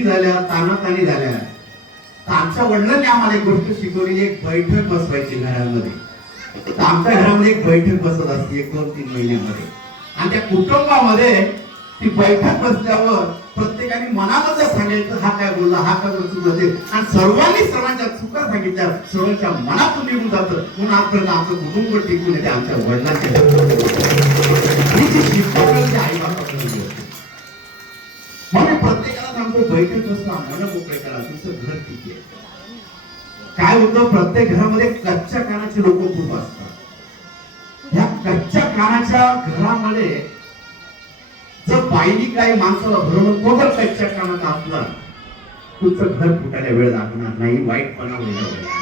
युती झाल्या तानातानी झाल्या. तर आमच्या वडिलांनी आम्हाला एक गोष्ट शिकवली एक बैठक बसवायची घरामध्ये. तर आमच्या घरामध्ये एक बैठक बसत असते एक दोन तीन महिन्यामध्ये. आणि त्या कुटुंबामध्ये ती बैठक बसल्यावर प्रत्येकाने मनामध्ये सांगायचं हा काय बोलला हा काय चुकलं ते. आणि सर्वांनी सर्वांच्या चुका सांगितल्या सर्वांच्या मनातून निघून जातं. म्हणून आजपर्यंत आमचं कुटुंब टिकून येते आमच्या वडिलांच्या ही जी शिकवण आई बाबा म्हणून प्रत्येक प्रत्येकाला सांगतो बैठक बसवा मन मोकळे करा तुमचं घर ठीक आहे. काय होतं प्रत्येक घरामध्ये कच्च्या कानाचे लोक खूप असतात. ह्या कच्च्या कानाच्या घरामध्ये जर बाईनी काही माणसाला भरवून तो जर कच्च्या कानात असला तुमचं घर फुटायला वेळ लागणार नाही वाईटपणा व्हायला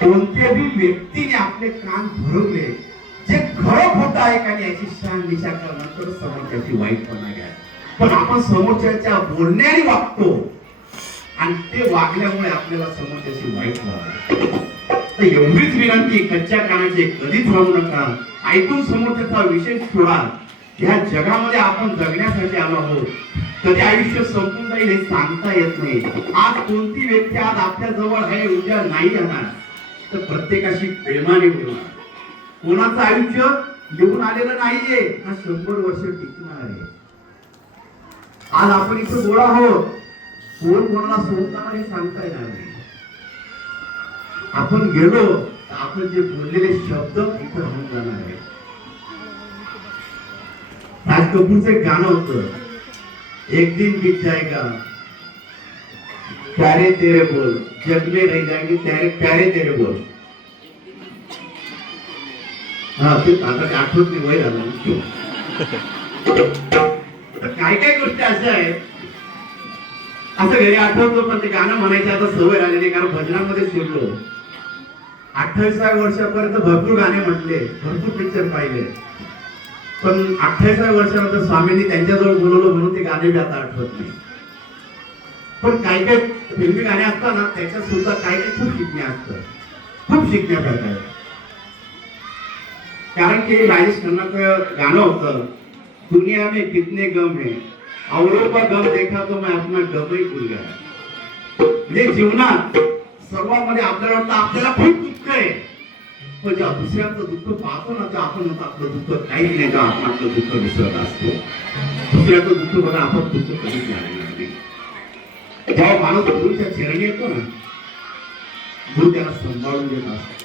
कोणत्याही व्यक्तीने आपले कान भरवले जे खरं खोटं आहे का याची शान निशा तर समोरच्याची वाईटपणा घ्या. पण आपण समोरच्याच्या बोलण्याने वागतो. आणि ते वागल्यामुळे आपल्याला समोरच्याशी वाईट वागते एवढीच विनंती कच्च्या कानाचे कधीच राहू नका. ऐकून समोरच्याचा विषय सोडा. ह्या जगामध्ये आपण जगण्यासाठी आलो आहोत. कधी आयुष्य संपून जाईल हे सांगता येत नाही. आज कोणती व्यक्ती आज आपल्या जवळ आहे उद्या नाही येणार? तर प्रत्येकाशी प्रेमाने बोलणार. कोणाचं आयुष्य लिहून आलेलं नाहीये हा शंभर वर्ष टिकणार आहे. आज आपण इथे गोळा आहोत. कोण कोणाला सोडताना हे सांगता येणार नाही. आपण गेलो तर आपण जे बोललेले शब्द इथे राहून जाणार आहे राज कपूरचं एक गाणं होत. एक दिन बीत जाएगा प्यारे तेरे बोल. जग में रह जाएंगे प्यारे प्यारे तेरे बोल. हा ते आता आठवत नाही वय झालं. तर काही गोष्टी अशा आहेत. असं घरी आठवतो पण ते गाणं म्हणायची आता सवय आलेली कारण भजनामध्ये शिरलो अठ्ठावीसाव्या वर्षापर्यंत भरपूर गाणे म्हटले भरपूर पिक्चर पाहिले. पण अठ्ठावीसाव्या वर्षानंतर स्वामींनी त्यांच्याजवळ बोलवलं म्हणून ते गाणे मी आता आठवत नाही. पण काही काही फिल्मी गाणे असतात ना त्याच्यात सुद्धा काही काही खूप शिकणे असतं खूप शिकण्यासारखं आहे. कारण की राजेश खन्नाचं गाणं होतं दुनिया में कितने गम है। औरों का गम देखा तो मैं अपना गम ही भूल गया। म्हणजे जीवनात सर्वांमध्ये आपल्याला वाटतं आपल्याला खूप दुःख आहे. पण ज्या दुसऱ्याचं दुःख पाहतो ना तर आपण म्हणतो आपलं दुःख काहीच नाही का? आपण आपलं दुःख विसरत असतो. दुसऱ्याचं दुःख बघा आपण दुःख कधीच लागणार नाही. जेव्हा माणूस गुरुच्या चरणी येतो ना गुरु त्याला सांभाळून देत असतो.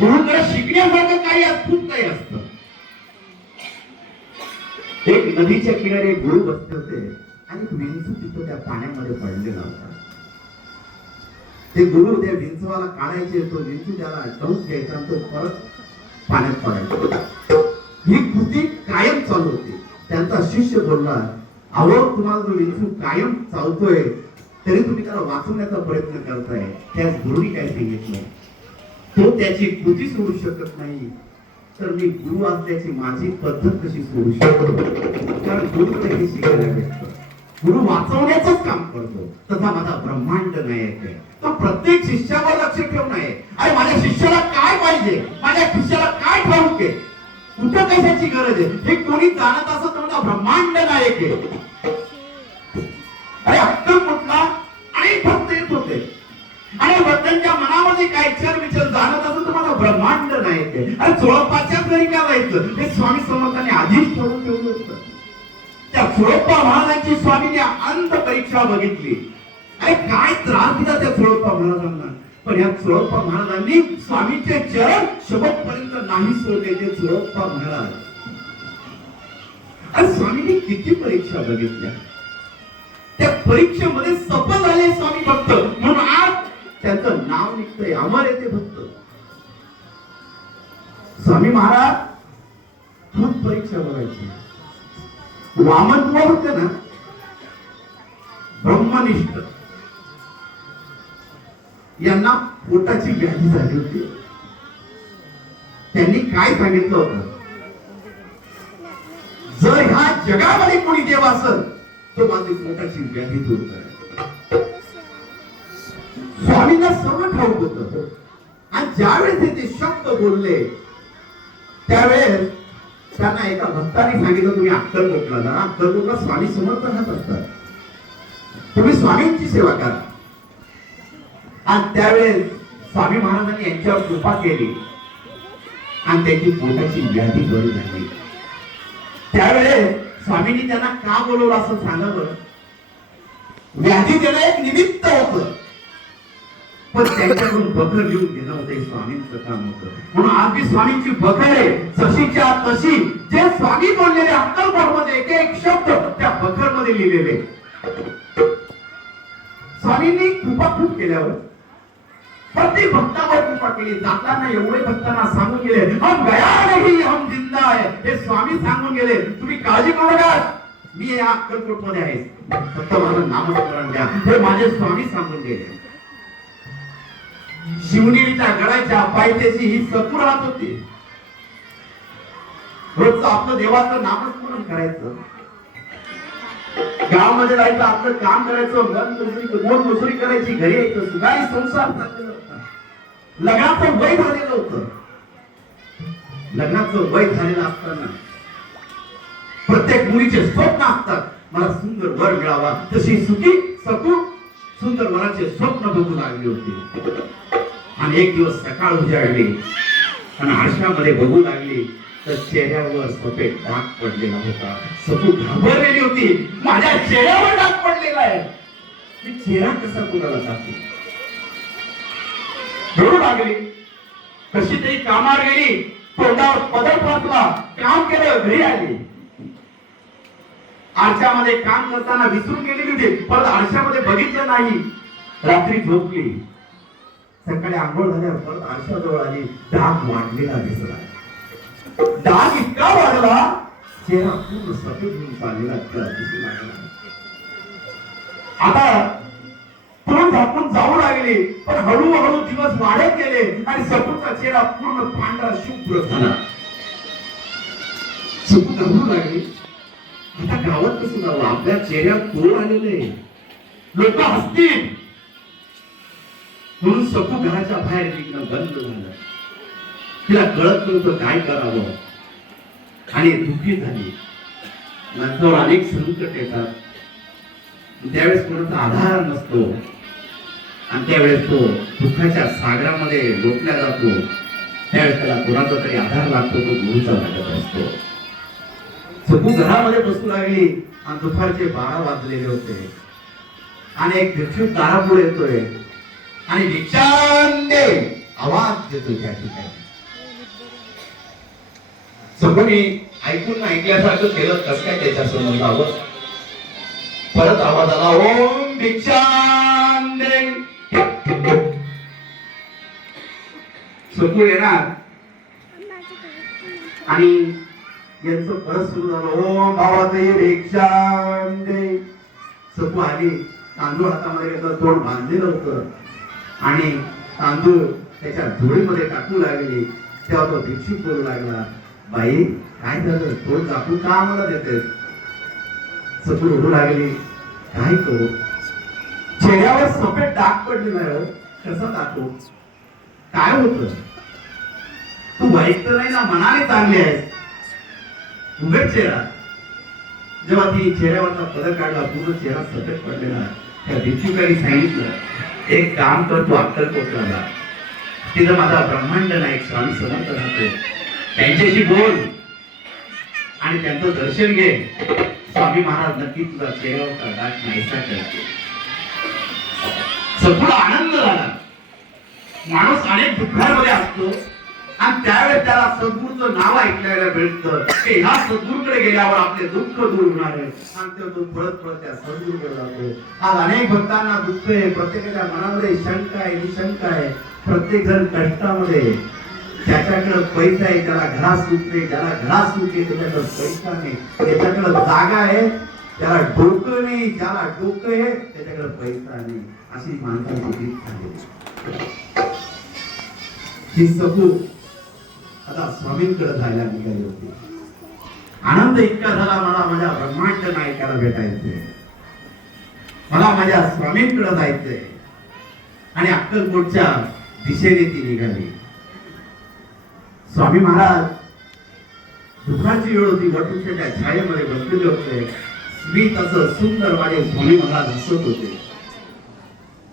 गुरुकडे शिकण्यासारखं काही असतं खूप काही असतं. नदीच्या किनारी गुरु बसले होते आणि विंचू तिथं त्या पाण्यामध्ये पडलेला होता. ते गुरु त्या विंचवाला काढायचे तो विंचू त्याला टवून घ्यायचा आणि तो परत पाण्यात पडायचा. ही कृती कायम चालू होती. त्यांचा शिष्य बोलला अहो तुम्हाला जो विंचू कायम चालतोय तरी तुम्ही त्याला वाचवण्याचा प्रयत्न करताय. त्याच गुरुनी काय सांगितलं तो त्याची कृती सोडू शकत नाही. तर मी गुरु असल्याची माझी पद्धत कशी सोडू शकतो? कारण गुरुकडे हे शिकायला भेटतं. गुरु वाचवण्याच काम करतो. तसा माझा ब्रह्मांड नायक आहे. तो प्रत्येक शिष्यावर लक्ष ठेवून आहे. अरे माझ्या शिष्याला काय पाहिजे? माझ्या शिष्याला काय ठाऊक आहे? कुठं कशाची गरज आहे? हे कोणी जाणत असत तर माझा ब्रह्मांड नायक आहे. अरे अक्कल कुठला? आणि फक्त येतो. आणि त्यांच्या मनामध्ये काय विचार विचार जाणत असं तुम्हाला ब्रह्मांड नाही ते. आणि चोळप्पाच्याच घरी काय व्हायचं हे स्वामी समर्थाने आधीच ठरवून ठेवलं होतं. त्या चोळप्पा महाराजांची स्वामीने अंत परीक्षा बघितली. अरे काय त्रास दिला त्या चोळप्पा महाराजांना. पण या चोळप्पा महाराजांनी स्वामीचे चरण शेवटपर्यंत नाही सोडले ते चोळप्पा महाराज. अरे स्वामीने किती परीक्षा बघितल्या? त्या परीक्षेमध्ये सफल झाले स्वामी भक्त. म्हणून त्यांचं नाव निघतंय अमर येते भक्त स्वामी महाराज खूप परीक्षा बघायची. वामन बुवा होते ना ब्रह्मनिष्ठ. यांना पोटाची व्याधी झाली होती. त्यांनी काय सांगितलं होतं? जर ह्या जगामध्ये कोणी देव असेल तो माझी पोटाची व्याधी दूर करा स्वामींना सर्व ठाऊक होत आणि ज्यावेळेस ते शब्द बोलले त्यावेळेस त्यांना एका भक्ताने सांगितलं तुम्ही अक्कलकोटला जा अक्कलकोटला स्वामी समर्थ राहत असतात. तुम्ही स्वामींची सेवा करा. आणि त्यावेळेस स्वामी महाराजांनी यांच्यावर कृपा केली. आणि त्यांची पोटाची व्याधी बरी झाली. त्यावेळेस स्वामींनी त्यांना का बोलवलं असं सांगा बरं? व्याधी देणं एक निमित्त होतं. पण त्यांच्याकडून बखर घेऊन घेणं होतं हे स्वामींचं काम होतं म्हणून आज स्वामींची बखर आहे जशीच्या तशी जे स्वामी बोललेले अक्कलकोटमध्ये एक एक शब्द त्या बखरमध्ये लिहिलेले. स्वामींनी कृपा खूप केल्यावर प्रत्येक भक्तावर कृपा केली. जाताना एवढे भक्तांना सांगून गेले हम गया नाही हम जिंदा आहे हे स्वामी सांगून गेले तुम्ही काळजी करू नका. मी या अक्कलकोटमध्ये आहे. फक्त माझं नामस्मरण द्या. हे माझे स्वामी सांगून गेले. शिवनेरीच्या गडाच्या पायथ्याशी ही सपूर राहत होती. रोजचं आपलं देवाचं नामस्मरण करायचं. गावामध्ये राहायचं आपलं काम करायचं मन दुसरी मन दुसरी करायची घरी यायचं सुगारी संसार लग्नाचं वय झालेलं होतं. लग्नाचं वय झालेलं असताना प्रत्येक मुलीचे स्वप्न असतात. मला सुंदर वर मिळावा. तशी सुखी सकू सुंदर वराचे स्वप्न बघू लागली होती. आणि एक दिवस सकाळ उजाडली आणि आरशामध्ये बघू लागली तर चेहऱ्यावर सफेद डाग पडलेला होता. सकू घाबरलेली होती. माझ्या चेहऱ्यावर डाग पडलेला आहे. मी चेहरा कसा कुणाला दाखवू? रडू लागली. कशी तरी कामावर गेली. तोंडावर पदर फासला. काम केलं घरी आली. आरशामध्ये काम करताना विसरून गेलेली होती. परत आरशामध्ये बघितलं नाही. रात्री झोपली. सकाळी आंघोळ झाल्यावर परत आरशाजवळ आली डाग वाढलेला दिसला. डाग इतका वाढला चेहरा पूर्ण सफेद होऊन चाललेला दिसू लागला. आता तोंड झाकून जाऊ लागले पण हळूहळू दिवस वाढत गेले आणि सपूरचा चेहरा पूर्ण पांढरा शुभ्र झाला. सपूत घाबरू लागली. आता गावात कसं जावं आपल्या चेहऱ्यात तोड आलेले लोक हसतील. म्हणून सपू घराच्या बाहेर निघणं बंद झालं तिला कळत नव्हतं काय करावं. आणि दुःखी झाली. नंतर अनेक संकट येतात. त्यावेळेस कोणाचा आधार नसतो. आणि त्यावेळेस तो दुःखाच्या सागरामध्ये लोटल्या जातो. त्यावेळेस त्याला कोणाचा तरी आधार लागतो तो गुरुचा लागत असतो. सगू घरामध्ये बसू लागली आणि दुपारचे बारा वाजलेले होते. आणि एक भिक्षुक दारापुढे येतोय. आणि भिक्षांदे आवाज देतो त्या ठिकाणी. सगळी ऐकून ऐकल्यासारखं केलं कस काय त्याच्यासमोर जावं? परत आवाज आला ओम भिक्षांदे सगळं येणार? आणि यांचं परत सुरू झालं ओम भावाचे भिक्षांदे सपू आली तांदूळ हातामध्ये घेतलं तोंड बांधलेलं होतं आणि तांदूळ त्याच्या धुळीमध्ये टाकू लागली तेव्हा तो भिक्षुक बोलू लागला बाई काय झालं? तो टाकू का आम्हाला देते सपू ओढू लागली काय करू चेहऱ्यावर सफेद डाग पडलेला आहे हो. कसा दाखवू? काय होत? तू वाईट तर नाही ना मनाने चांगली आहेस. उघड चेहरा. जेव्हा ती चेहऱ्यावरचा पदर काढला पूर्ण चेहरा सफेद पडलेला. त्या भिक्षुकाने सांगितलं एक काम करतो अक्कलकोटला तिथं माझा ब्रह्मांड नाईक स्वामी समर्थ राहतो त्यांच्याशी बोल. आणि त्यांचं दर्शन घे. स्वामी महाराज नक्की तुझा चेहऱ्यावरचा डाग नाहीसा करते. संपूर्ण आनंद झाला. माणूस अनेक दुःखांमध्ये असतो. आणि त्यावेळेस त्याला सद्गुरूचं नाव ऐकल्याला भेटतं की ह्या सद्गुरूकडे गेल्यावर आपले दुःख दूर होणार आहे. आणि तो तो पळत पळत त्या सद्गुरूकडे जातो. आज अनेक भक्तांना दुःख आहे. प्रत्येकाच्या मनामध्ये शंका आहे निशंका आहे. प्रत्येक जण कष्टामध्ये. त्याच्याकडं पैसा आहे त्याला घरा सुख नाही ज्याला घरा सुख आहे त्याच्याकडं पैसा नाही. त्याच्याकडं जागा आहे त्याला डोकं नाही. ज्याला डोकं आहे त्याच्याकडे पैसा नाही. अशी माणसांची झाली ही सपू आता स्वामींकडे जायला निघाली होती. आनंद इतका झाला मला माझ्या ब्रह्मांड नायकाला भेटायचंय. मला माझ्या स्वामींकडे जायचंय. आणि अक्कलकोटच्या दिशेने ती निघाली. स्वामी महाराज दुःखाची वेळ होती वटवृक्षाच्या छायेमध्ये बसलेले होते. स्मित असं सुंदर वाणे स्वामी महाराज हसत होते.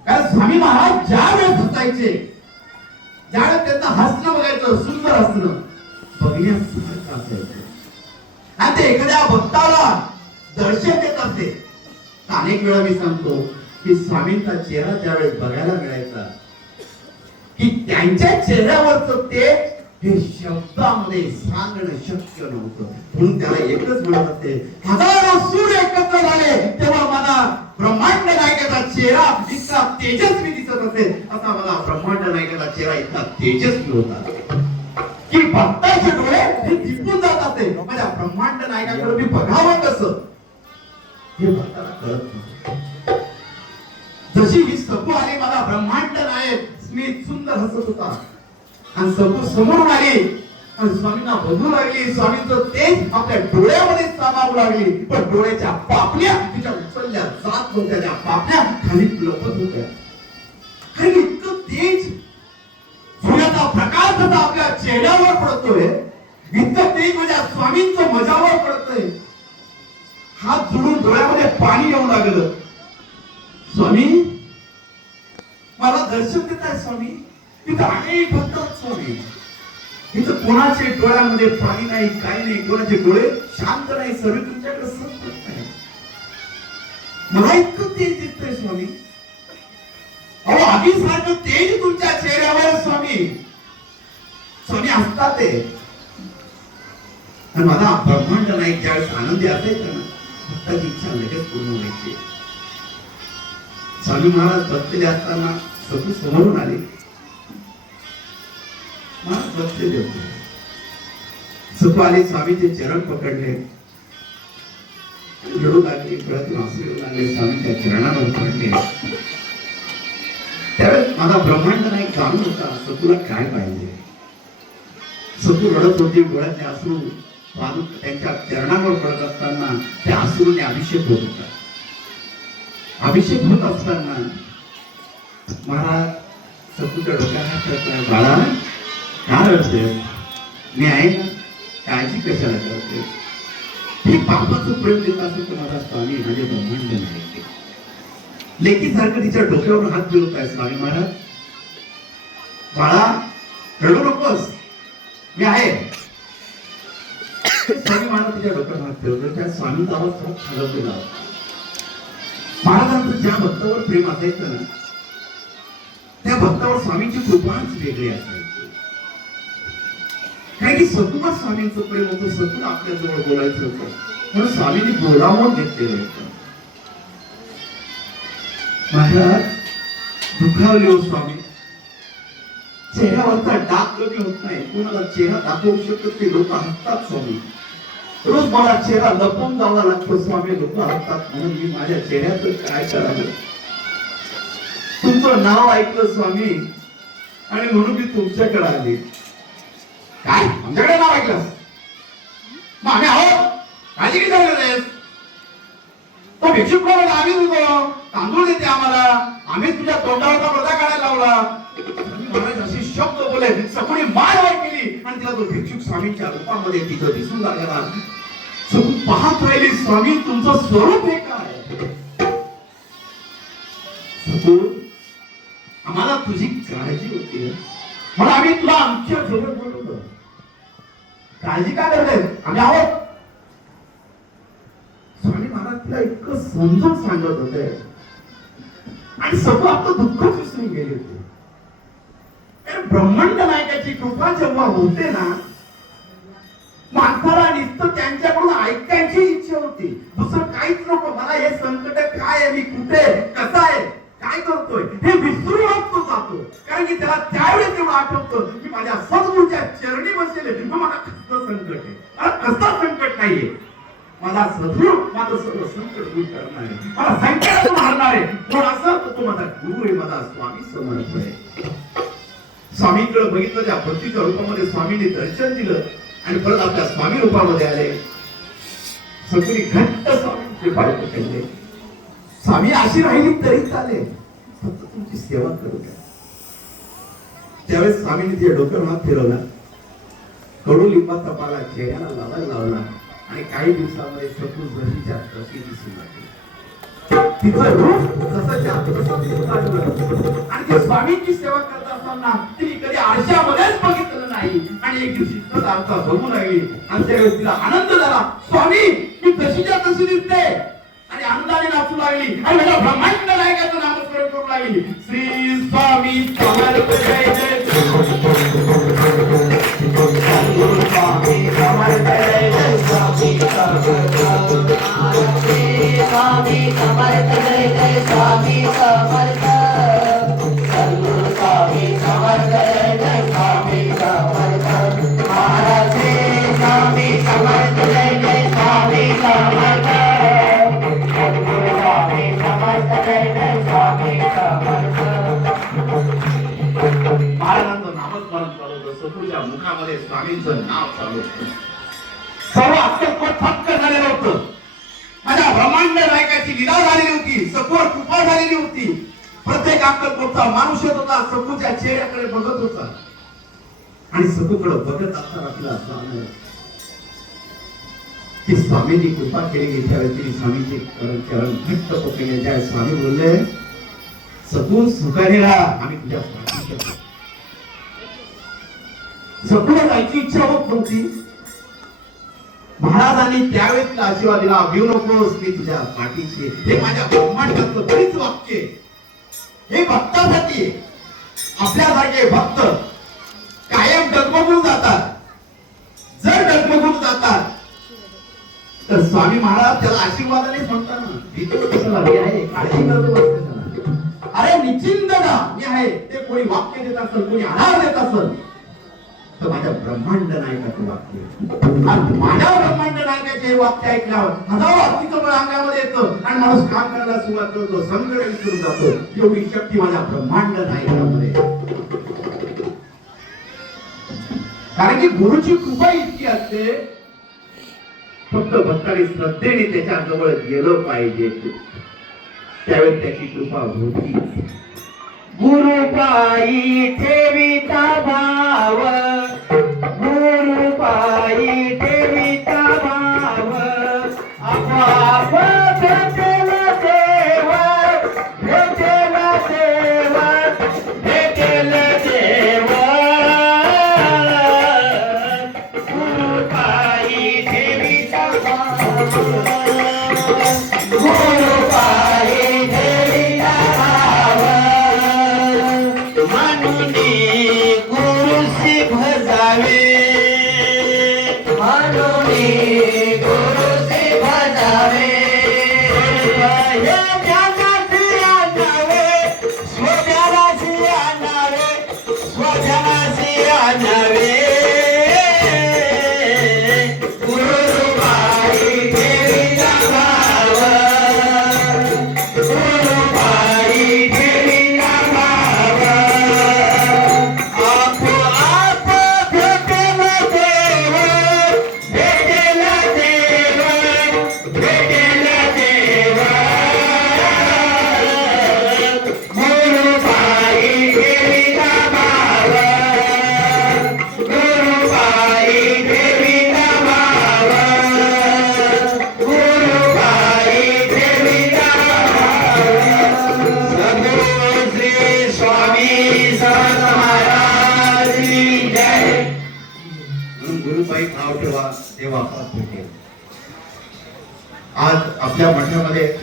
कारण स्वामी महाराज ज्या वेळेस हसायचे ज्यावेळेस त्यांचं हसणं बघायचं सुंदर हसणं बघण्यासारखं असायचं आणि ते एखाद्या भक्ताला दर्शन देत असते. अनेक वेळा मी सांगतो की स्वामींचा चेहरा त्यावेळेस बघायला मिळायचा की त्यांच्या चेहऱ्यावरच ते हे शब्दामध्ये सांगणं शक्य नव्हतं. म्हणून त्याला एकच म्हणत असते हजारो सूर्य एकत्र झाले तेव्हा मला ब्रह्मांड नायकाचा चेहरा इतका तेजस्वी दिसत असेल असा मला ब्रह्मांड नायकाचा चेहरा इतका तेजस्वी होता. की भक्ताचे डोळे हे दिपून जात असे. माझ्या ब्रह्मांड नायकाकडे मी बघावं कस? हे भक्ताला कळत नव्हतं. जशी ही सपू आली मला ब्रह्मांड नायक स्मित सुंदर हसत होता. आणि सपू समोर आली आणि स्वामींना बघू लागली. स्वामींचं तेज आपल्या डोळ्यामध्ये सामावू लागली. पण डोळ्याच्या पापण्या तिच्या उचलल्या जात होत्या त्या पापण्या खाली लपत होत्या. आणि इतकं तेज सूर्याचा प्रकाश जसा आपल्या चेहऱ्यावर पडतोय इतकं तेज माझ्या स्वामींचं मजावर पडतंय. हात जोडून डोळ्यामध्ये पाणी येऊ लागलं. स्वामी मला दर्शन देत आहे स्वामी. तिथं अनेक भक्त स्वामी. इथं कोणाचे डोळ्यामध्ये पाणी नाही काही नाही कोणाचे डोळे शांत नाही सर्व तुमच्याकडे संपत नाही मला इतकं तेज दिसतंय स्वामी. अहो आम्ही सांगतो तेज तुमच्या चेहऱ्यावर स्वामी. स्वामी असतात ते. आणि मला ब्रह्मांड नाही ज्यावेळेस आनंदी असायचा ना भक्ताची इच्छा लगेच पूर्ण व्हायची. स्वामी महाराज बसलेले असताना सतू समोरून आले. महाराज बसलेले होते. सतू आले स्वामीचे चरण पकडले. रडू लागले डोळ्यातून आसू लागले स्वामीच्या चरणावर पडले. त्यावेळेस ब्रह्मांड नाही चालू होता सतूला काय पाहिजे? सतू रडत होते डोळ्यातले असू बाजू त्यांच्या चरणावर पडत असताना त्या अश्रूने अभिषेक होत होता. अभिषेक होत असताना महाराज सतूच्या डोक्यात बाळा का रडते मी आहे ना काळजी कशाला करते हे पापाचं प्रेम देत असेल तर माझा स्वामी माझे ब्रह्मांड नाही. लेकीसारखं तिच्या डोक्यावर हात फिरवत आहे स्वामी महाराज बाळा रडू नकोस मी आहे. स्वामी महाराज तिच्या डोक्यावर हात फिरवतो त्या स्वामीचा आवाज थोडा खालवलेला महाराजांचं ज्या भक्तावर प्रेम असायचं ना त्या भक्तावर स्वामींची कृपाच वेगळी असायची. कारण की सतुला स्वामींचं प्रेम होतं सतुला आपल्याजवळ बोलायचं होतं. म्हणून स्वामींनी बोलावून घेतलेलं होतं. महाराज दुखावले हो स्वामी. चेहऱ्यावरचा डाग कमी होत नाही. कोणाला चेहरा दाखवू शकत ते लोक हसतात स्वामी. रोज मला चेहरा लपवून जावा लागतो स्वामी लोक हसतात. म्हणून मी माझ्या चेहऱ्याचं काय करावं? तुमचं नाव ऐकलं स्वामी. आणि म्हणून मी तुमच्याकडे आले. काय? आमच्याकडे नाव ऐकलं? मग आम्ही आहोत काळजी किती भिक्षुक कोण आम्ही होतो तांदूळ देते आम्हाला. आम्ही तुझ्या तोंडावरचा पडदा काढायला लावला. अशी शब्द बोले सगळी मार वाट केली. आणि तिला तो भिक्षुक स्वामींच्या रूपामध्ये तिथं दिसून लागला. सगळी पाहत राहिली स्वामी तुमचं स्वरूप हे काय आम्हाला तुझी काळजी होती. म्हणून आम्ही तुला आमच्या जवळ बोलवलं. काळजी का करते आम्ही आहोत. स्वामी इतकं समजून सांगत होते. आणि सगळं आपलं दुःखच विसरून गेले होते. कारण ब्रह्मांड नायकाची कृपा जेव्हा होते ना माणसाला नुसतं त्यांच्याकडून ऐकायची इच्छा होती. दुसरं काहीच नको मला हे संकट काय आहे मी कुठे आहे, कसं आहे काय करतोय हे विसरूनच तो जातो. कारण की त्याला त्यावेळेस तेव्हा आठवतं की माझ्या सद्गुरूच्या चरणी बसलेले मग मला कसलं संकट आहे? मला कसलं संकट नाहीये? मला सद्गुरू माझं सर्व संकट दूर करणार आहे. मला संकट मारणार आहे. पण असं तो माझा गुरु आहे माझा स्वामी समर्थ आहे. स्वामींकडे बघितलं त्या भक्तीच्या रूपामध्ये स्वामींनी दर्शन दिलं आणि परत आपल्या स्वामी रूपामध्ये आले. सगळी घट्ट स्वामींचे पाय केले स्वामी अशी राहिली तरी चालेल. फक्त तुमची सेवा करू द्या. त्यावेळेस स्वामीने तिच्या डोक्यावर हात फिरवला कडू लिंबाचा पाला चेहऱ्याला लावायला लावला. आणि काही दिवसामध्ये सपूर जशीच्या तशी दिसू लागली तिचं रूप जसंच्या तसं दिसू आणि ते स्वामींची सेवा करत असताना तिने कधी आरशामध्येच बघितलं नाही. आणि एक दिवशी तसं आमचा बघू लागली. आणि त्यावेळेस तिला आनंद झाला. स्वामी मी तशीच्या तशी दिसते. आणि आनंदाने नाचू लागली. आणि मला ब्रह्मांड नायकाचं नामस्मरण करू लागली. श्री स्वामी समर्थ जय जय. स्वामी समर्थ जय जय. स्वामी समर्थ जय जय स्वामी समर्थ स्वामी समर्थ जय जय स्वामी समर्थ महाराज स्वामी समर्थ जय जय स्वामी समर्थ स्वामी समर्थ जय जय स्वामी समर्थ महाराजांचं नामस्मरण चालू होतं सपूरच्या मुखामध्ये स्वामींचं नाव चालू होतं अक्कलकोट झालेलं होतं. माझ्या ब्रह्मांड नायकाची लिला झालेली होती. सपूर कृपा झालेली होती. प्रत्येक अक्कलकोटचा माणूस येत होता. सपूरच्या चेहऱ्याकडे बघत होता. आणि सपूकडे बघत असताना तिला असं की स्वामींनी कृपा केली त्यावेळी तिने स्वामीचे चरण चरण घट्ट पकडले. ज्या स्वामी बोलले सपूर सुखाने राहा. आम्ही तुझ्या पाठीशी जायची इच्छा होत नव्हती. महाराजांनी त्यावेळेस आशीर्वाद दिला भिऊ नकोस मी तुझ्या पाठीशी हे माझ्या ब्रह्मांडातलं बरीच वाक्य हे भक्तासाठी आपल्यासारखे भक्त कायम डगमगून जातात. जर डगमगून जातात तर स्वामी महाराज त्याला आशीर्वादानेच म्हणतात ना भीतो कशाला मी आहे काळजी करतो अरे निश्चिंत ना मी आहे. ते कोणी वाक्य देत असेल कोणी आधार देत असेल तर माझ्या ब्रह्मांड नायकाचं वाक्य आणि माझ्या ब्रह्मांड नायकाचे हे वाक्य ऐकल्यावर हजारो हत्तीचं बळ अंगामध्ये येतं. आणि माणूस काम करायला सुरुवात करतो संकट सुरू जातो एवढी शक्ती माझ्या ब्रह्मांड नायकामध्ये कारण की गुरुची कृपा इतकी असते फक्त भक्ताने श्रद्धेने त्याच्याजवळ गेलं पाहिजे. त्यावेळेस त्याची कृपा होती. गुरु पायी ठेविता भावा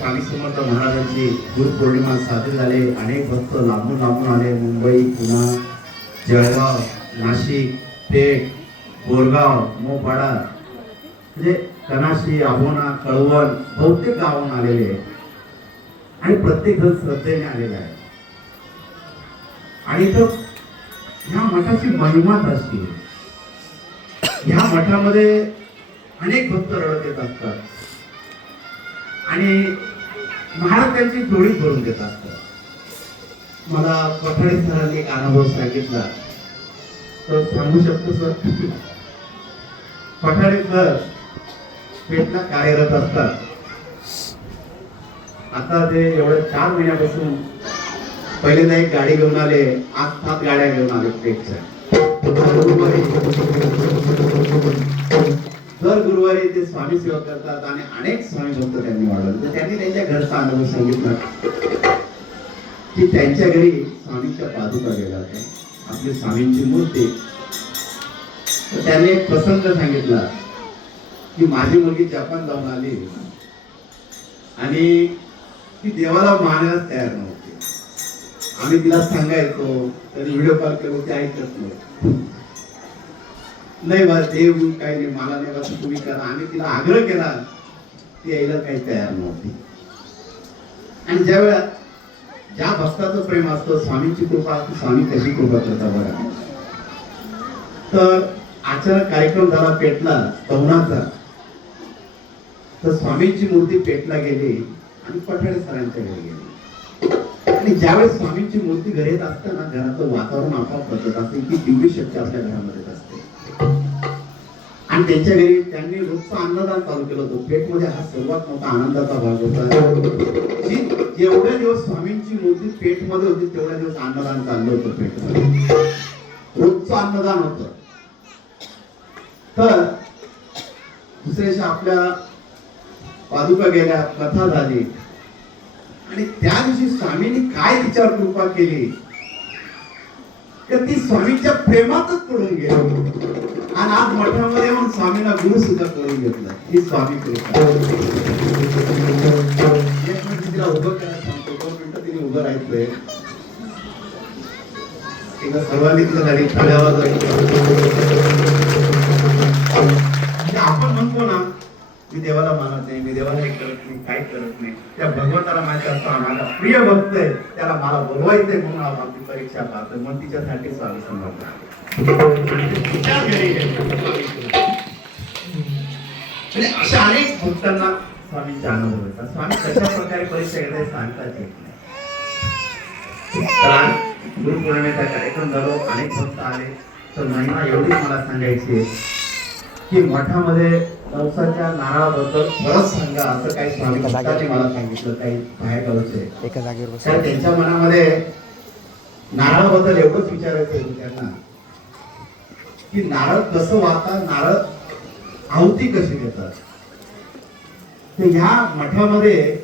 स्वामी समर्थ महाराजांची गुरुपौर्णिमा साजरी झाले. अनेक भक्त लांबून लांबून आले. मुंबई पुणे जळगाव नाशिक पेठ बोरगाव मोपाडा. म्हणजे कनाशी आभोणा कळवण बहुतेक गावाहून आलेले आहे आणि प्रत्येक जण श्रद्धेने आलेले आहे आणि तो ह्या मठाची महिमाच असते ह्या मठामध्ये अनेक भक्त रडत येत असतात. आणि महाराज त्यांची जोडी करून देत असतात. मला पठाडे सरांनी एक अनुभव सांगितला. तर सांगू शकतो सर? पठाडे सर पेटला कार्यरत असतात. आता ते एवढे चार महिन्यापासून पहिल्यांदा एक गाडी घेऊन आले आज सात गाड्या घेऊन आले पेटच्या गुरुवारी ते स्वामी सेवा करतात आणि अनेक स्वामी भक्त त्यांनी वाढवले. तर त्यांनी त्यांच्या घरचा अनुभव सांगितला की त्यांच्या घरी स्वामींच्या पादुका गेल्या होत्या. आपली स्वामींची मूर्ती. तर त्यांनी एक प्रसंग सांगितला की माझी मुलगी जपान जाऊन आली आणि ती देवाला मानायला तयार नव्हती. आम्ही तिला सांगायचो तरी व्हिडिओ कॉल केलो ते ऐकत नव्हती. नाही बा देव काही नाही. मला नाही बा तुम्ही करा. आम्ही तिला आग्रह केला. ती यायला काही तयार नव्हती. आणि ज्या वेळा ज्या भक्ताचं प्रेम असतं स्वामींची कृपा असते स्वामी कशी कृपा करता बघा. तर अचानक कार्यक्रम झाला पेटला तवनाचा तर स्वामींची मूर्ती पेटला गेली आणि पठाडे सरांच्या घरी गेली. आणि ज्यावेळेस स्वामींची मूर्ती घरी येत असते ना घराचं वातावरण आपोआप बदलत असते की दिव्य शक्ती आपल्या घरामध्ये असते आणि त्यांच्या घरी त्यांनी रोजचं अन्नदान चालू केलं होतं. पेठमध्ये हा सर्वात मोठा आनंदाचा भाग होता. जी जेवढे दिवस स्वामींची मूर्ती पेठमध्ये होती तेवढ्या दिवस अन्नदान चाललं होतं पेटमध्ये रोजचं अन्नदान होतं. तर दुसऱ्या आपल्या पादुका गेल्या कथा झाली. आणि त्या दिवशी स्वामींनी काय तिच्यावर कृपा केली? तर ती स्वामींच्या प्रेमातच पडून गेली. आणि आज मठामध्ये येऊन स्वामींना गुरु सुद्धा करून घेतलं. ही स्वामी कृपा. एक मिनिट तिला उभं करायला सांगतो. दोन मिनिटं तिने उभं राहायचंय तिला सर्वांनी तिला गाडी खाल्यावर म्हणजे आपण म्हणतो ना मी देवाला मानत नाही मी देवाला हे करत नाही काही करत नाही. त्या भगवंताला माहिती असतं माझा प्रिय भक्त आहे. त्याला मला बोलवायचंय म्हणून आपली परीक्षा पाहतो मग तिच्यासाठी स्वामी आहे. म्हणजे अशा अनेक भक्तांना स्वामींचे अनुभव येतात स्वामी कशा प्रकारे परीक्षा घेतात सांगतात येत नाही. गुरुपौर्णिमेचा कार्यक्रम झालो अनेक भक्त आले. तर महिमा एवढीच मला सांगायची की मठामध्ये नवसाच्या नारळाबद्दल खरंच सांगा असं काही स्वामी भक्तांनी मला सांगितलं काही बाहेर त्यांच्या मनामध्ये नारळाबद्दल एवढंच विचारायचं होतं त्यांना. की नारळ कसं वाहतात नारळ आहुती कशी देतात? तर ह्या मठामध्ये